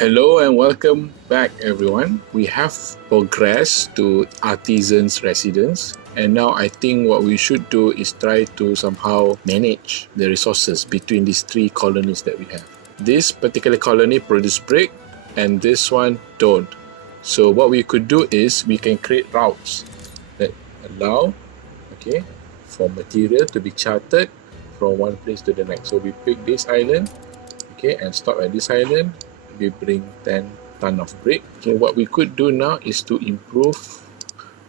Hello and welcome back, everyone. We have progressed to artisan's residence, and now I think what we should do is try to somehow manage the resources between these three colonies that we have. This particular colony produces brick, and this one don't. So what we could do is we can create routes that allow, for material to be chartered from one place to the next. So we pick this island, and stop at this island. We bring 10 ton of brick. Okay, what we could do now is to improve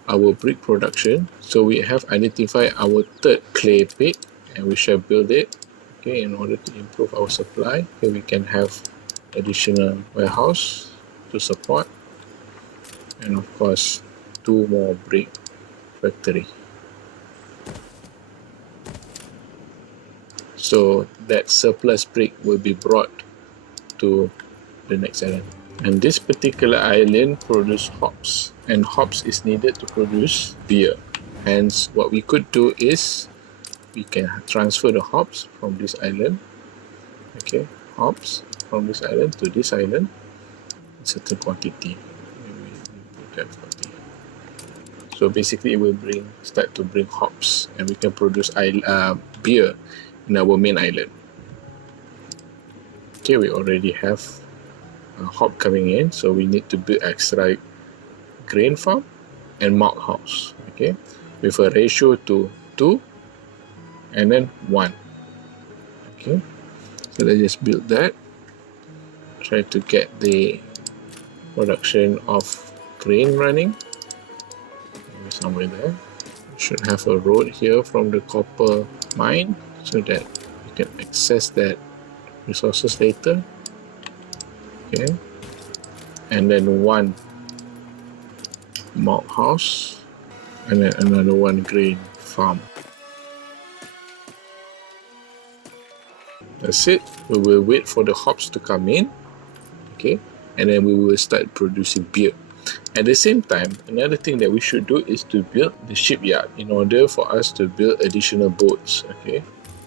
our brick production. So we have identified our third clay pit, and we shall build it. Okay, in order to improve our supply. Okay, we can have additional warehouse to support, and of course 2 more brick factory. So that surplus brick will be brought to the next island. And this particular island produces hops, and hops is needed to produce beer. Hence, what we could do is we can transfer the hops from this island, hops from this island to this island in certain quantity. Maybe put that 40. So basically, it will start to bring hops, and we can produce beer in our main island. Okay, we already have hop coming in, so we need to build extra grain farm and malt house, with a ratio to 2 and then 1. So let's just build that. Try to get the production of grain running. Maybe somewhere there. We should have a road here from the copper mine so that we can access that resources later. And then 1 malt house, and then another 1 grain farm. That's it. We will wait for the hops to come in, and then we will start producing beer. At the same time, another thing that we should do is to build the shipyard in order for us to build additional boats.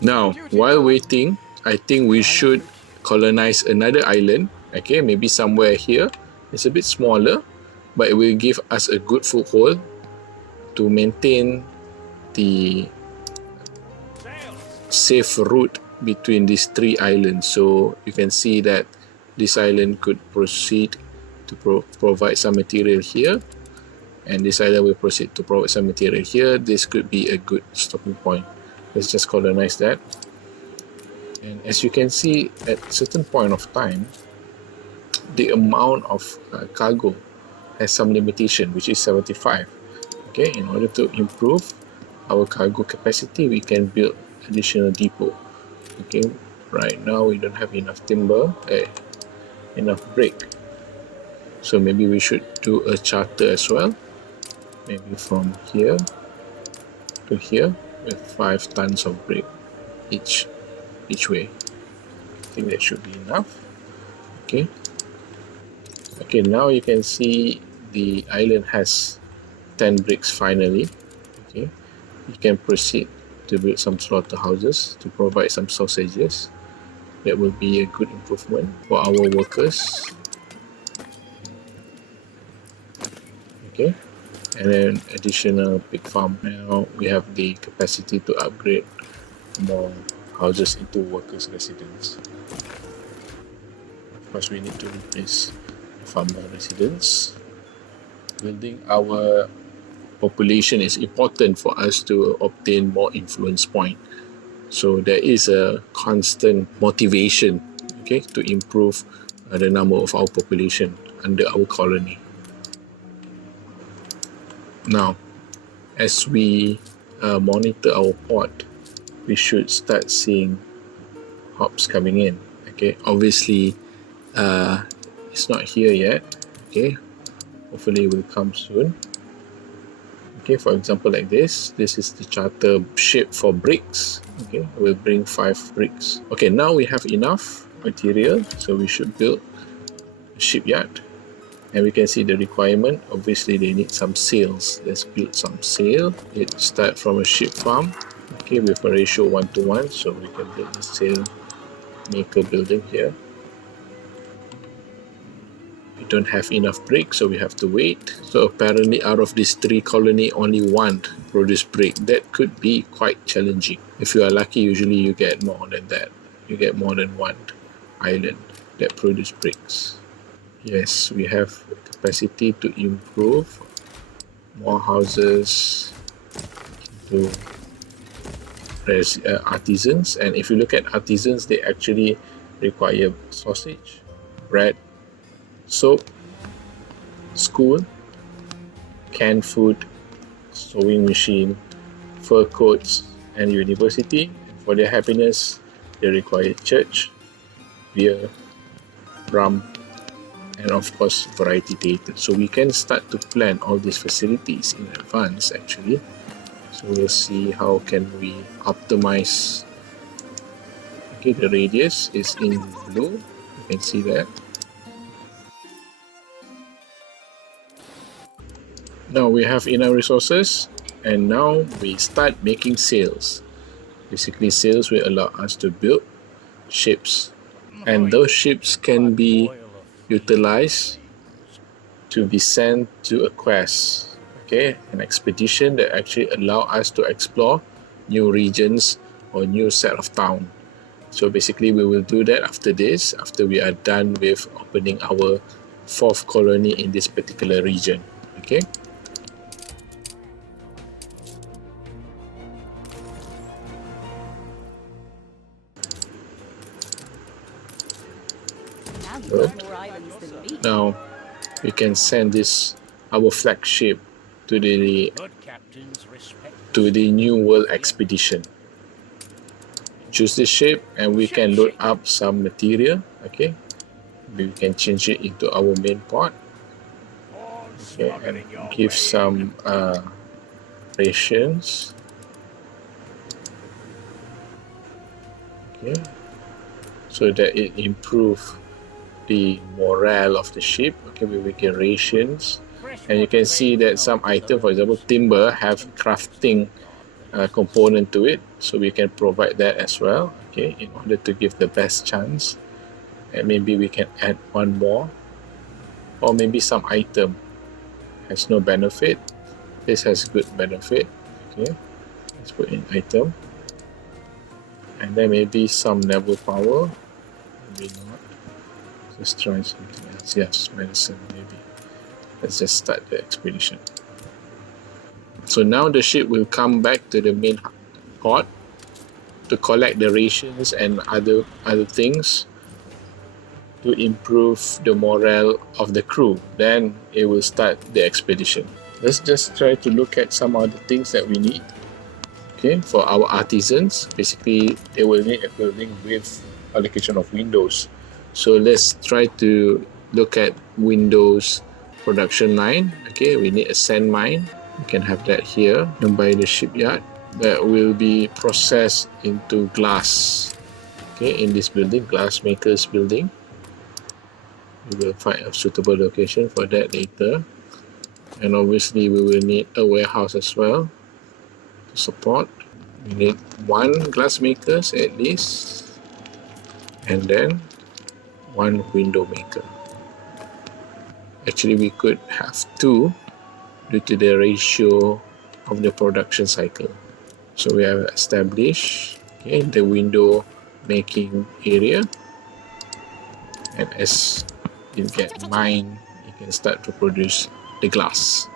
Now, while waiting, I think we should colonize another island. Maybe somewhere here. It's a bit smaller, but it will give us a good foothold to maintain the safe route between these 3 islands. So you can see that this island could proceed to provide some material here, and this island will proceed to provide some material here. This could be a good stopping point. Let's just colonize that. And as you can see, at a certain point of time, the amount of cargo has some limitation, which is 75. In order to improve our cargo capacity, we can build additional depot. Right now we don't have enough timber, enough brick. So maybe we should do a charter as well. Maybe from here to here with 5 tons of brick each way. I think that should be enough. Now you can see the island has 10 bricks finally. You can proceed to build some slaughterhouses to provide some sausages. That will be a good improvement for our workers. And then additional pig farm. Now we have the capacity to upgrade more houses into workers' residence. Of course, we need to replace farmer residence. Building our population is important for us to obtain more influence point. So there is a constant motivation, to improve the number of our population under our colony. Now, as we monitor our port, we should start seeing hops coming in. Obviously, it's not here yet. Hopefully it will come soon. For example, like this is the charter ship for bricks. We'll bring 5 bricks. Now we have enough material, so we should build a shipyard. And we can see the requirement. Obviously they need some sails. Let's build some sail. It start from a ship farm, with a ratio 1:1, so we can build the sail maker building here. We don't have enough brick, so we have to wait. So apparently out of these 3 colony, only 1 produce brick. That could be quite challenging. If you are lucky, usually you get more than that. You get more than 1 island that produce bricks. Yes, we have capacity to improve more houses to artisans. And if you look at artisans, they actually require sausage, bread, soap, school, canned food, sewing machine, fur coats, and university. For their happiness, they require church, beer, rum, and of course variety theatre. So we can start to plan all these facilities in advance actually. So we'll see how can we optimize. Okay, the radius is in blue, you can see that. Now we have enough resources, and now we start making sails. Basically, sails will allow us to build ships, and those ships can be utilized to be sent to a quest, okay, an expedition that actually allow us to explore new regions or new set of town. So basically we will do that after this, after we are done with opening our 4th colony in this particular region. Okay. So, now we can send this, our flagship, to the New World expedition. Choose this ship and we can load up some material. Okay, we can change it into our main port. Okay, and give some rations. Okay, so that it improve the morale of the ship. Okay, we get rations, and you can see that some item, for example timber, have crafting component to it, so we can provide that as well, okay, in order to give the best chance. And maybe we can add 1 more, or maybe some item has no benefit, this has good benefit. Okay, let's put in item, and then maybe some naval power, maybe not. Let's try something else. Yes, medicine maybe. Let's just start the expedition. So now the ship will come back to the main port to collect the rations and other things to improve the morale of the crew. Then it will start the expedition. Let's just try to look at some of the things that we need. Okay, for our artisans, basically they will need a building with allocation of windows. So let's try to look at windows production line. Okay, we need a sand mine. We can have that here and by the shipyard. That will be processed into glass. Okay, in this building, glass makers building. We will find a suitable location for that later. And obviously we will need a warehouse as well to support. We need 1 glass makers at least, and then 1 window maker. Actually we could have 2 due to the ratio of the production cycle. So we have established, okay, the window making area, and as you get mine, you can start to produce the glass.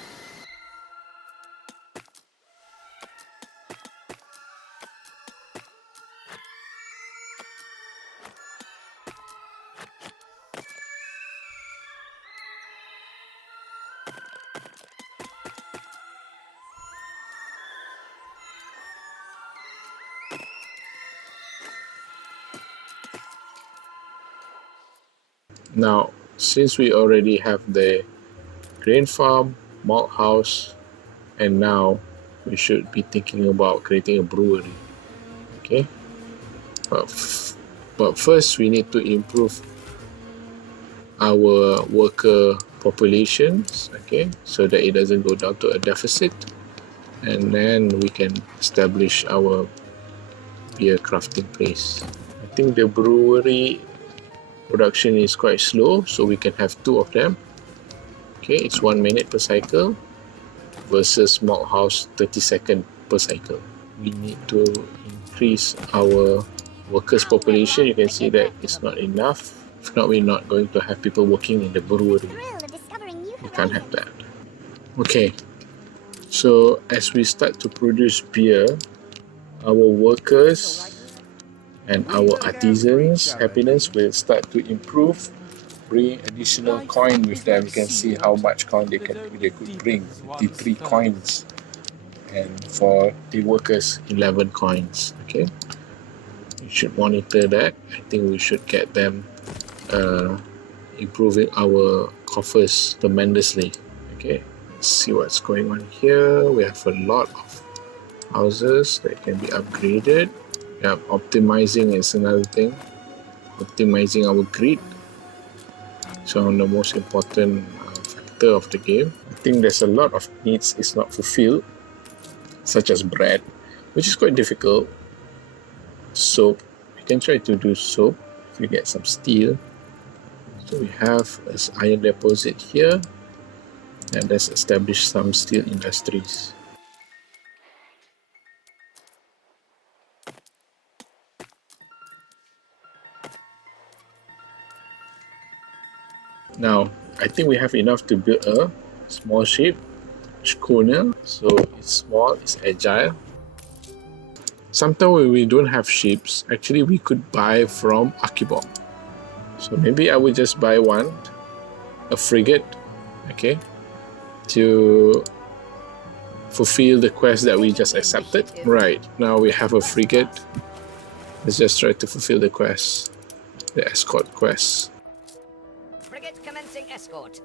Now, since we already have the grain farm, malt house, and now we should be thinking about creating a brewery. Okay, but first we need to improve our worker populations, okay, so that it doesn't go down to a deficit, and then we can establish our beer crafting place. I think the brewery production is quite slow, so we can have 2 of them. Okay, it's 1 minute per cycle versus smoke house 30 seconds per cycle. We need to increase our workers population. You can see that it's not enough. If not, we're not going to have people working in the brewery. We can't have that. Okay, so as we start to produce beer, our workers and our artisans' happiness will start to improve. Bring additional coin with them. You can see how much coin they could bring. 53 coins, and for the workers 11 coins. Okay, we should monitor that. I think we should get them improving our coffers tremendously. Okay, let's see what's going on here. We have a lot of houses that can be upgraded. Yeah, optimizing is another thing. Optimizing our grid. So the most important factor of the game. I think there's a lot of needs is not fulfilled, such as bread, which is quite difficult. Soap, we can try to do soap if we get some steel. So we have this iron deposit here, and let's establish some steel industries. Now, I think we have enough to build a small ship, schooner. So it's small, it's agile. Sometimes when we don't have ships, actually we could buy from Akibok. So maybe I would just buy one, a frigate, okay, to fulfill the quest that we just accepted. Right, now we have a frigate. Let's just try to fulfill the quest, the escort quest. Frigate commencing escort.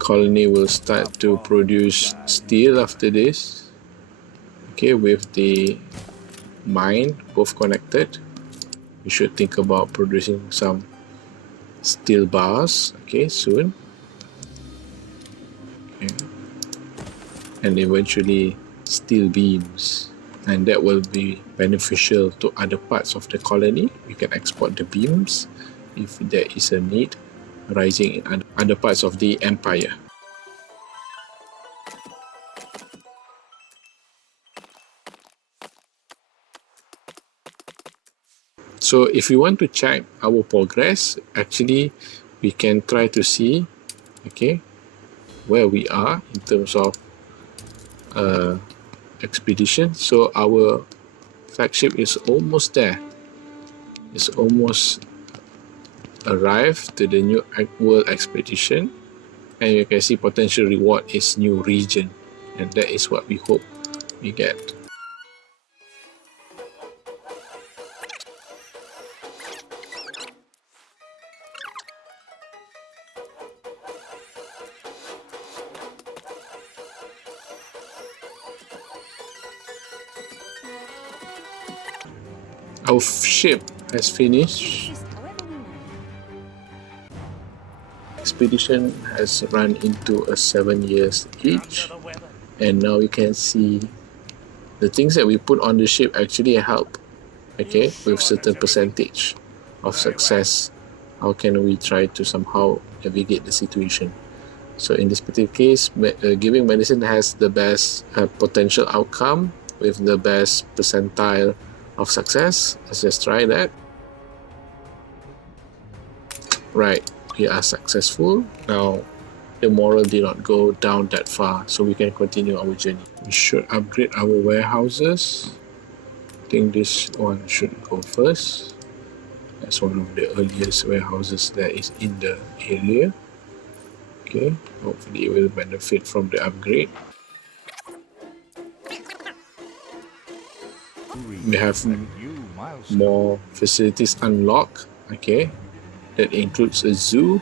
Colony will start to produce steel after this. Okay, with the mine both connected, we should think about producing some steel bars, okay, soon. Okay. And eventually steel beams, and that will be beneficial to other parts of the colony. We can export the beams if there is a need rising in other parts of the empire. So if we want to check our progress, actually we can try to see, okay, where we are in terms of expedition. So our flagship is almost there. It's almost arrived to the new world expedition, and you can see potential reward is new region, and that is what we hope we get. Our ship has finished. Expedition has run into a 7 years each, and now you can see the things that we put on the ship actually help, okay, with certain percentage of success. How can we try to somehow navigate the situation? So in this particular case, giving medicine has the best potential outcome with the best percentile of success. Let's just try that. Right, we are successful. Now the moral did not go down that far, so we can continue our journey. We should upgrade our warehouses. I think this one should go first. That's one of the earliest warehouses that is in the area. Okay, hopefully it will benefit from the upgrade. We have more facilities unlocked. Okay, that includes a zoo,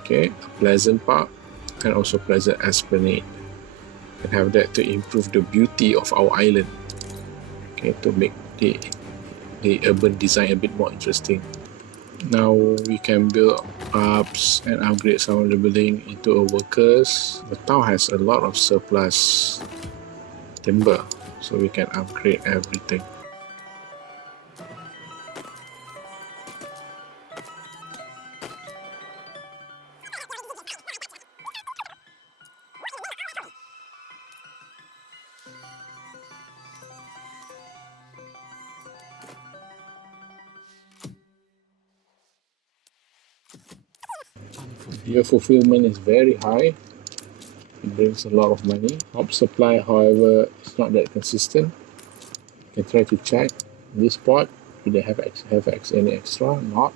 okay, a pleasant park, and also pleasant esplanade. And have that to improve the beauty of our island, okay, to make the urban design a bit more interesting. Now we can build ups and upgrade some of the building into a workers. The town has a lot of surplus timber, so we can upgrade everything. Your fulfillment is very high. It brings a lot of money. Hop supply, however, is not that consistent. You can try to check this spot. Do they have any extra? Not.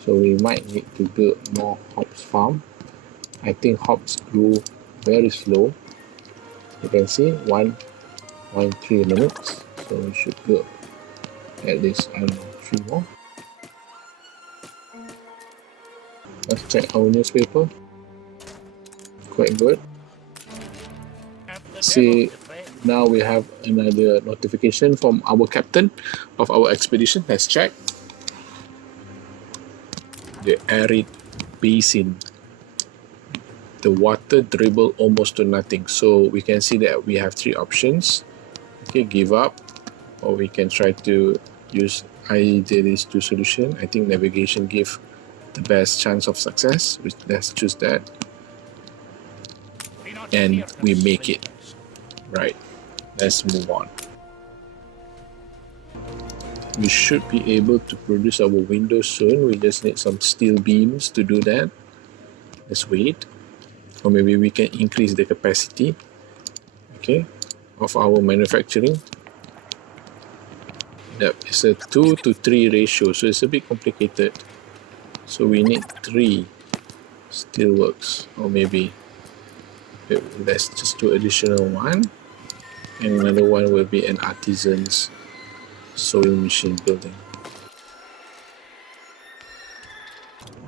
So we might need to build more hops farm. I think hops grew very slow. You can see 1.3 minutes. So we should build at least, I don't know, 3 more. Let's check our newspaper. Quite good. See, now we have another notification from our captain of our expedition. Let's check. The Arid Basin. The water dribble almost to nothing. So we can see that we have 3 options. Okay, give up, or we can try to use either these 2 solutions. I think navigation gives the best chance of success. Let's choose that. And we make it. Right. Let's move on. We should be able to produce our windows soon. We just need some steel beams to do that. Let's wait. Or maybe we can increase the capacity, okay, of our manufacturing. That is a 2 to 3 ratio, so it's a bit complicated. So we need 3 steelworks, or maybe let's just do additional 1, and another one will be an artisan's sewing machine building.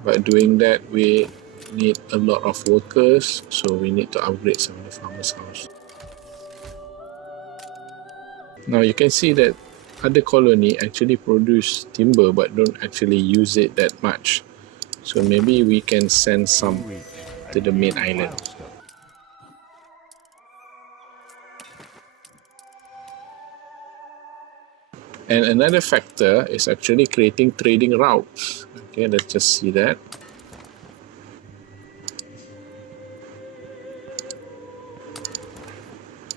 But doing that, we need a lot of workers, so we need to upgrade some of the farmers' house. Now you can see that other colony actually produce timber but don't actually use it that much. So maybe we can send some to the main island. And another factor is actually creating trading routes. Okay, let's just see that.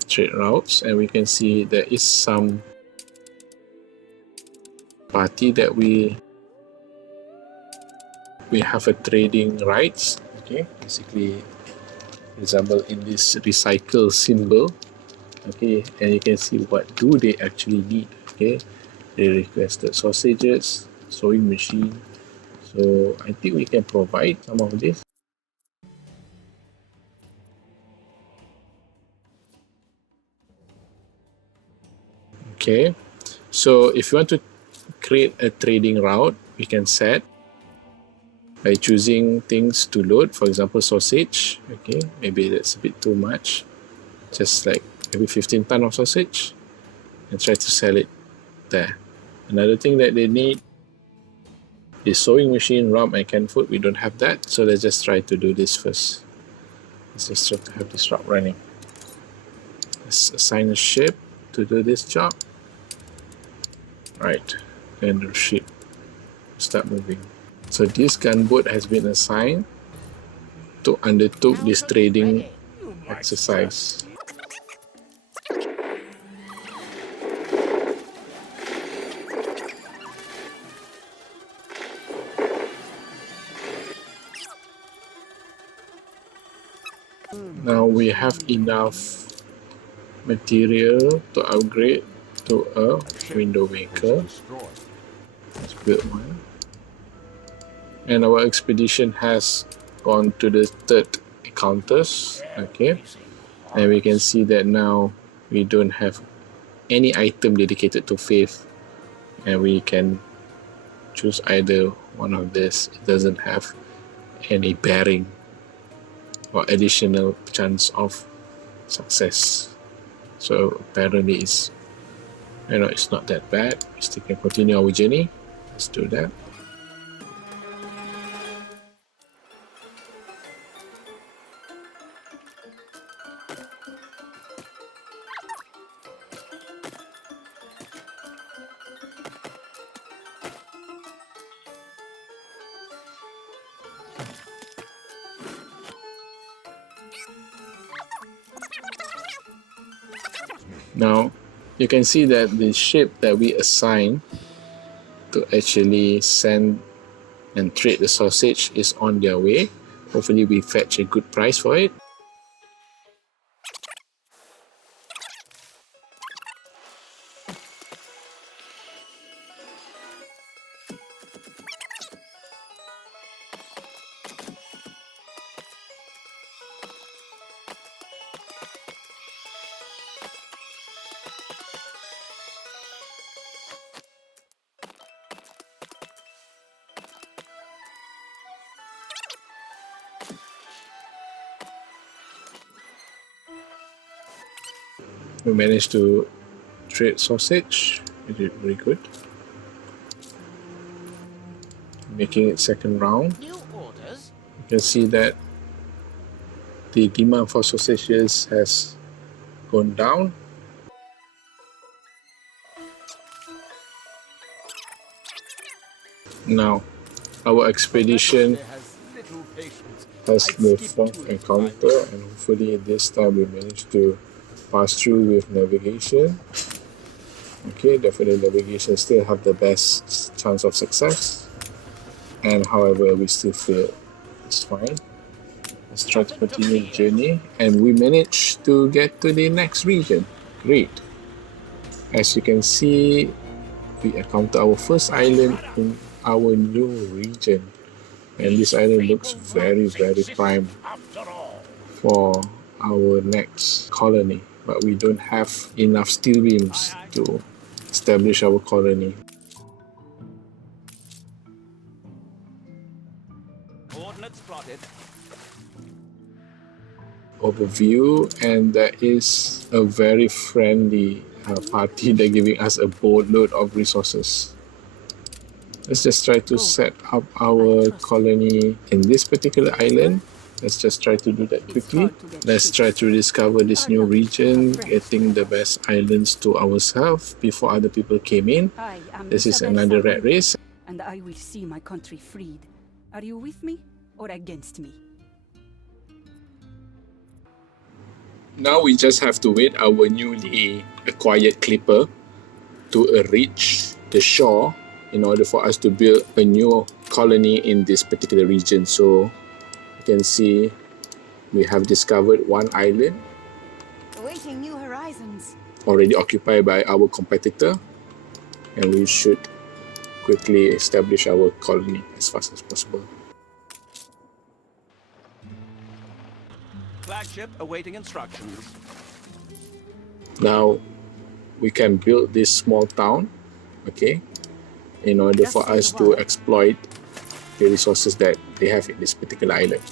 Trade routes, and we can see there is some party that we have a trading rights. Okay, basically, for example, in this recycle symbol. Okay, and you can see what do they actually need. Okay, they requested sausages, sewing machine. So I think we can provide some of this. Okay, so if you want to create a trading route, we can set by choosing things to load. For example, sausage. Okay, maybe that's a bit too much. Just like maybe 15 tons of sausage, and try to sell it there. Another thing that they need is sewing machine, rum, and canned food. We don't have that, so let's just try to do this first. Let's just try to have this route running. Let's assign a ship to do this job. Right, and the ship start moving. So this gunboat has been assigned to undertake this trading exercise. Now we have enough material to upgrade to a window maker. Let's build one. And our expedition has gone to the third encounters. Okay, and we can see that now we don't have any item dedicated to faith, and we can choose either one of this. It doesn't have any bearing or additional chance of success. So apparently it's not that bad. We still can continue our journey. Let's do that. Now you can see that the ship that we assign to actually send and trade the sausage is on their way. Hopefully we fetch a good price for it. We managed to trade sausage. We did very good. Making it second round. New orders? You can see that the demand for sausages has gone down. Now, our expedition has the fourth encounter, and hopefully this time we manage to pass through with navigation. Okay, definitely navigation still have the best chance of success, and however we still fail. It's fine. Let's try to continue the journey, and we managed to get to the next region. Great. As you can see, we encounter our first island in our new region, and this island looks very prime for our next colony, but we don't have enough steel beams to establish our colony. Coordinates plotted. Overview, and there is a very friendly party that giving us a boatload of resources. Let's just try to set up our colony in this particular island. Let's just try to do that quickly. Let's try to discover this new region, getting the best islands to ourselves before other people came in. This is another rat race. And I will see my country freed. Are you with me or against me? Now we just have to wait our newly acquired clipper to reach the shore in order for us to build a new colony in this particular region. So you can see we have discovered one island Awaiting new horizons. already occupied by our competitor, and we should quickly establish our colony as fast as possible. Flagship awaiting instructions. Now we can build this small town, okay, in order for us to exploit the resources that they have in this particular island.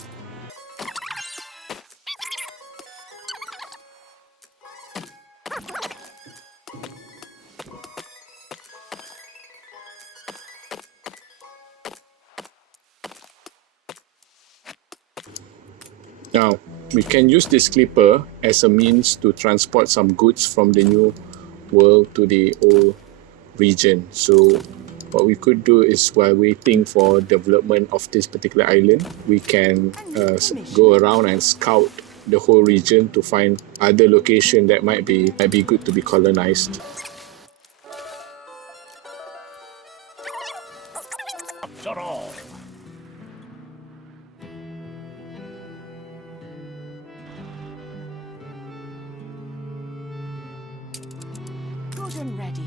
Now, we can use this clipper as a means to transport some goods from the new world to the old region. So what we could do is, while waiting for development of this particular island, we can go around and scout the whole region to find other location that might be good to be colonized. After all. Good and ready.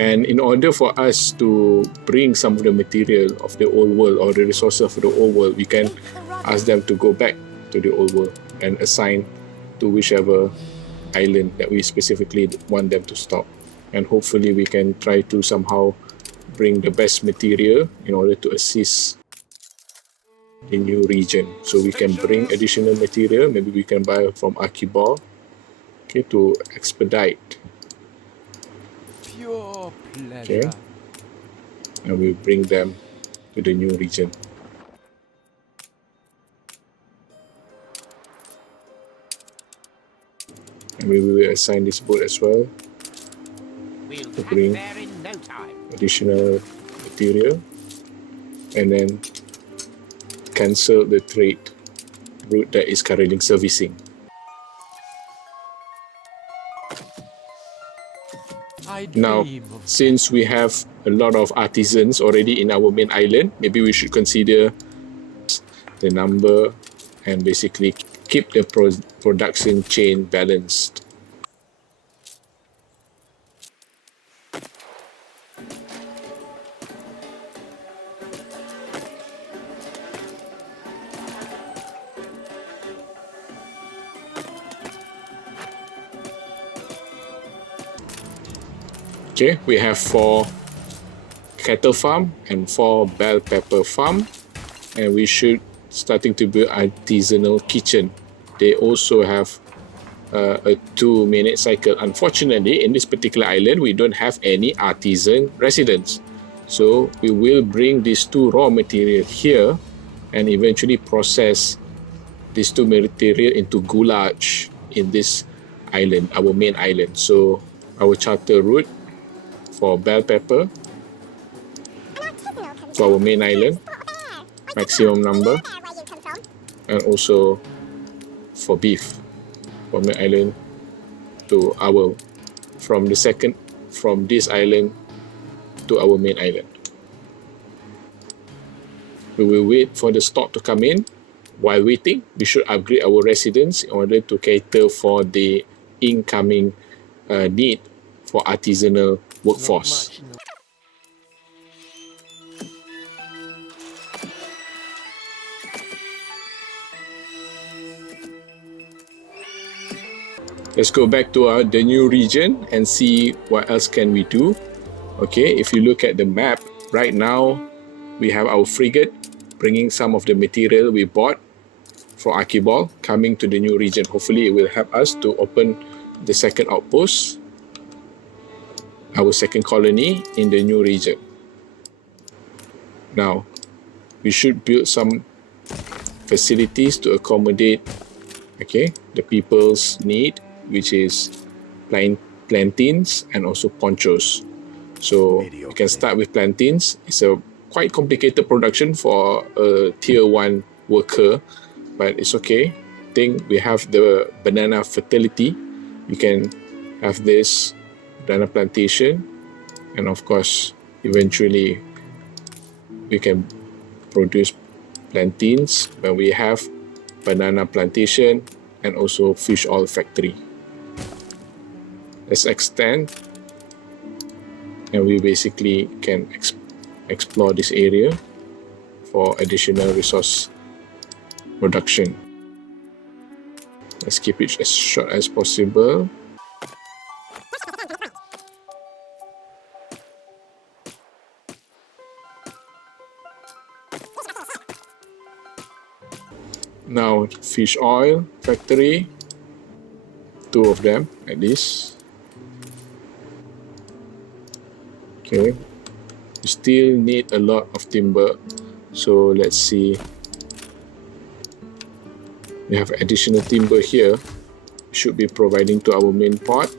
And in order for us to bring some of the material of the old world or the resources of the old world, we can ask them to go back to the old world and assign to whichever island that we specifically want them to stop. And hopefully we can try to somehow bring the best material in order to assist the new region. So we can bring additional material, maybe we can buy from Akibor, okay, to expedite. Pure Okay, pleasure. and we bring them to the new region. And we will assign this boat as well We'll to pack bring there in no time. additional material, and then cancel the trade route that is currently servicing. I Now, dream of since we have a lot of artisans already in our main island, maybe we should consider the number and basically keep the production chain balanced. Okay, we have 4 cattle farm and 4 bell pepper farm, and we should starting to build artisanal kitchen. They also have a 2-minute cycle. Unfortunately, in this particular island, we don't have any artisan residents. So we will bring these 2 raw material here and eventually process these 2 material into goulash in this island, our main island. So our charter route for bell pepper to our main island, maximum number, and also for beef from the island to our from this island to our main island. We will wait for the stock to come in. While waiting, we should upgrade our residents in order to cater for the incoming need for artisanal workforce. Let's go back to the new region and see what else can we do. Okay, if you look at the map, right now we have our frigate bringing some of the material we bought for Akibor coming to the new region. Hopefully it will help us to open the second outpost, our second colony in the new region. Now, we should build some facilities to accommodate, okay, the people's need, which is plantains and also ponchos. So you can start with plantains. It's a quite complicated production for a tier 1 worker, but it's okay. I think we have the banana fertility. We can have this banana plantation, and of course eventually we can produce plantains when we have banana plantation and also fish oil factory. Let's extend, and we basically can explore this area for additional resource production. Let's keep it as short as possible. Now, fish oil factory, 2 of them at least. Okay, we still need a lot of timber, so let's see. We have additional timber here, should be providing to our main port,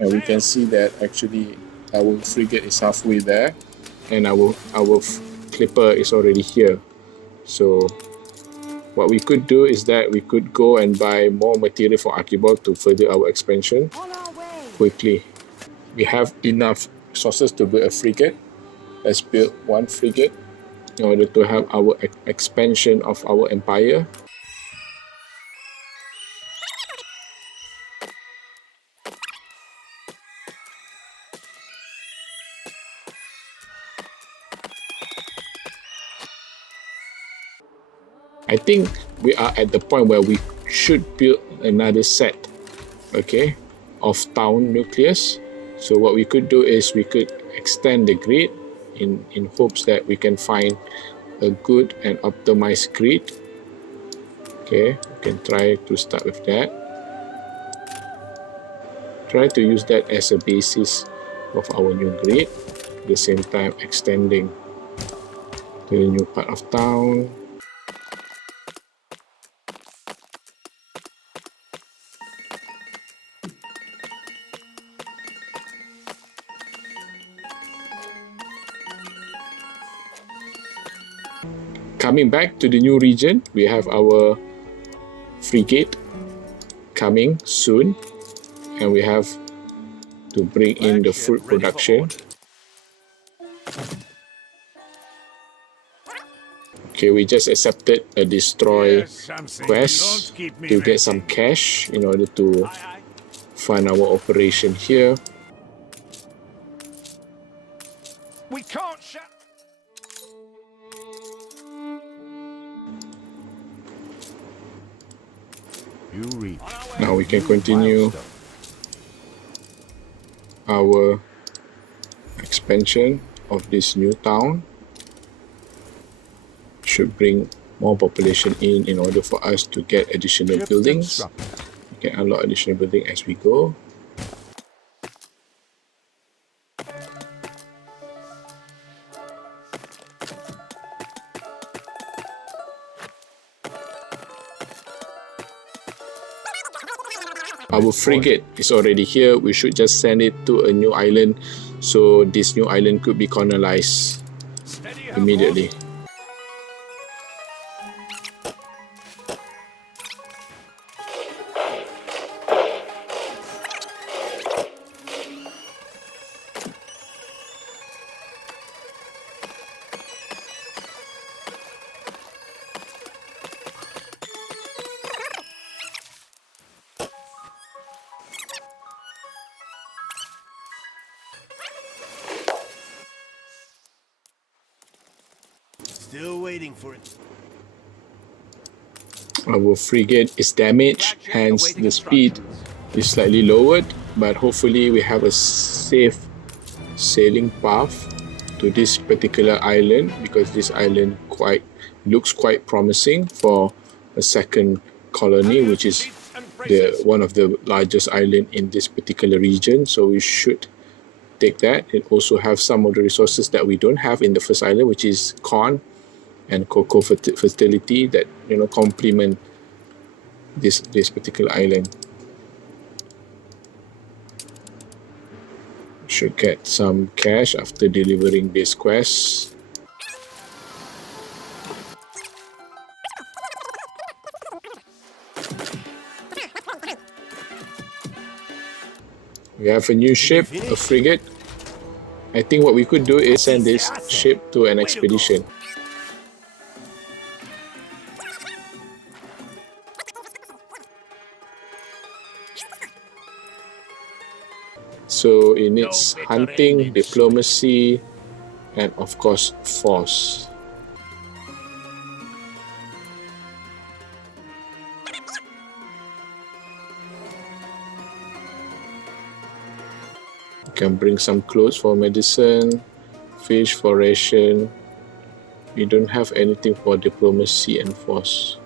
and we can see that actually our frigate is halfway there, and our clipper is already here. So what we could do is that we could go and buy more material for Akibor to further our expansion quickly. We have enough resources to build a frigate. Let's build 1 frigate in order to help our expansion of our empire. I think we are at the point where we should build another set, okay, of town nucleus. So what we could do is we could extend the grid in hopes that we can find a good and optimized grid. Okay, we can try to start with that. Try to use that as a basis of our new grid, at the same time extending to the new part of town. Coming back to the new region, we have our frigate coming soon, and we have to bring in the fruit production. Okay, we just accepted a destroy quest to get some cash in order to fund our operation here. We can't shut. Now we can continue our expansion of this new town. Should bring more population in order for us to get additional buildings. We can unlock additional building as we go. Our frigate is already here. We should just send it to a new island, so this new island could be colonized immediately. Still waiting for it. Our frigate is damaged, hence the speed is slightly lowered, but hopefully we have a safe sailing path to this particular island, because this island looks quite promising for a second colony, which is one of the largest island in this particular region. So we should take that. It also have some of the resources that we don't have in the first island, which is corn and cocoa fertility that complement this particular island. Should get some cash after delivering this quest. We have a new ship, a frigate. I think what we could do is send this ship to an expedition. So it needs hunting, diplomacy, and of course force. You can bring some clothes for medicine, fish for ration. We don't have anything for diplomacy and force.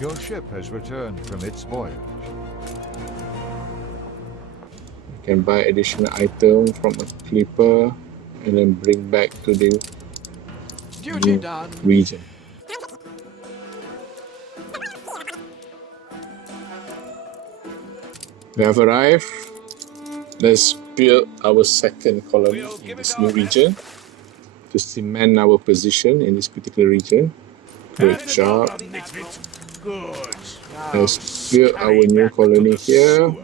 Your ship has returned from its voyage. You can buy additional item from a clipper and then bring back to the Duty done. region. We have arrived. Let's build our second colony in this new region to cement our position in this particular region. Great job. Let's build our new colony here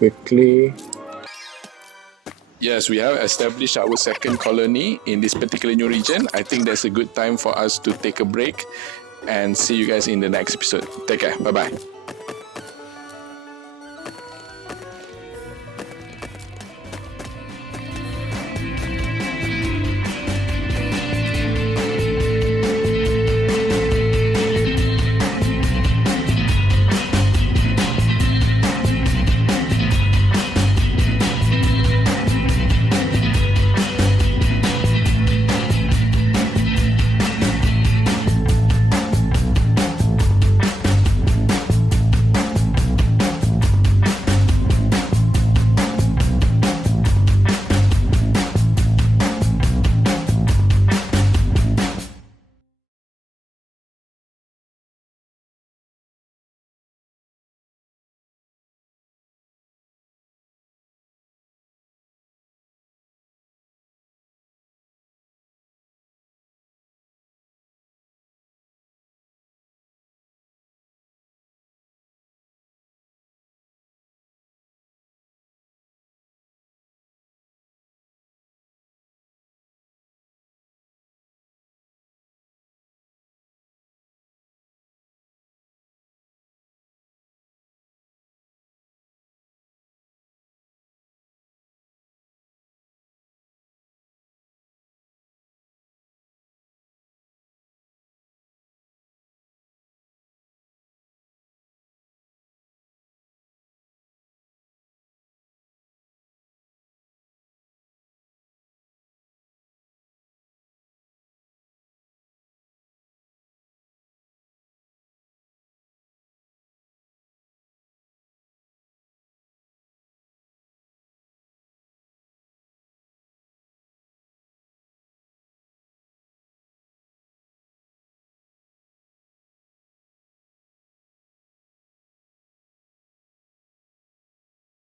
quickly. Yes, we have established our second colony in this particular new region. I think that's a good time for us to take a break and see you guys in the next episode. Take care. Bye-bye.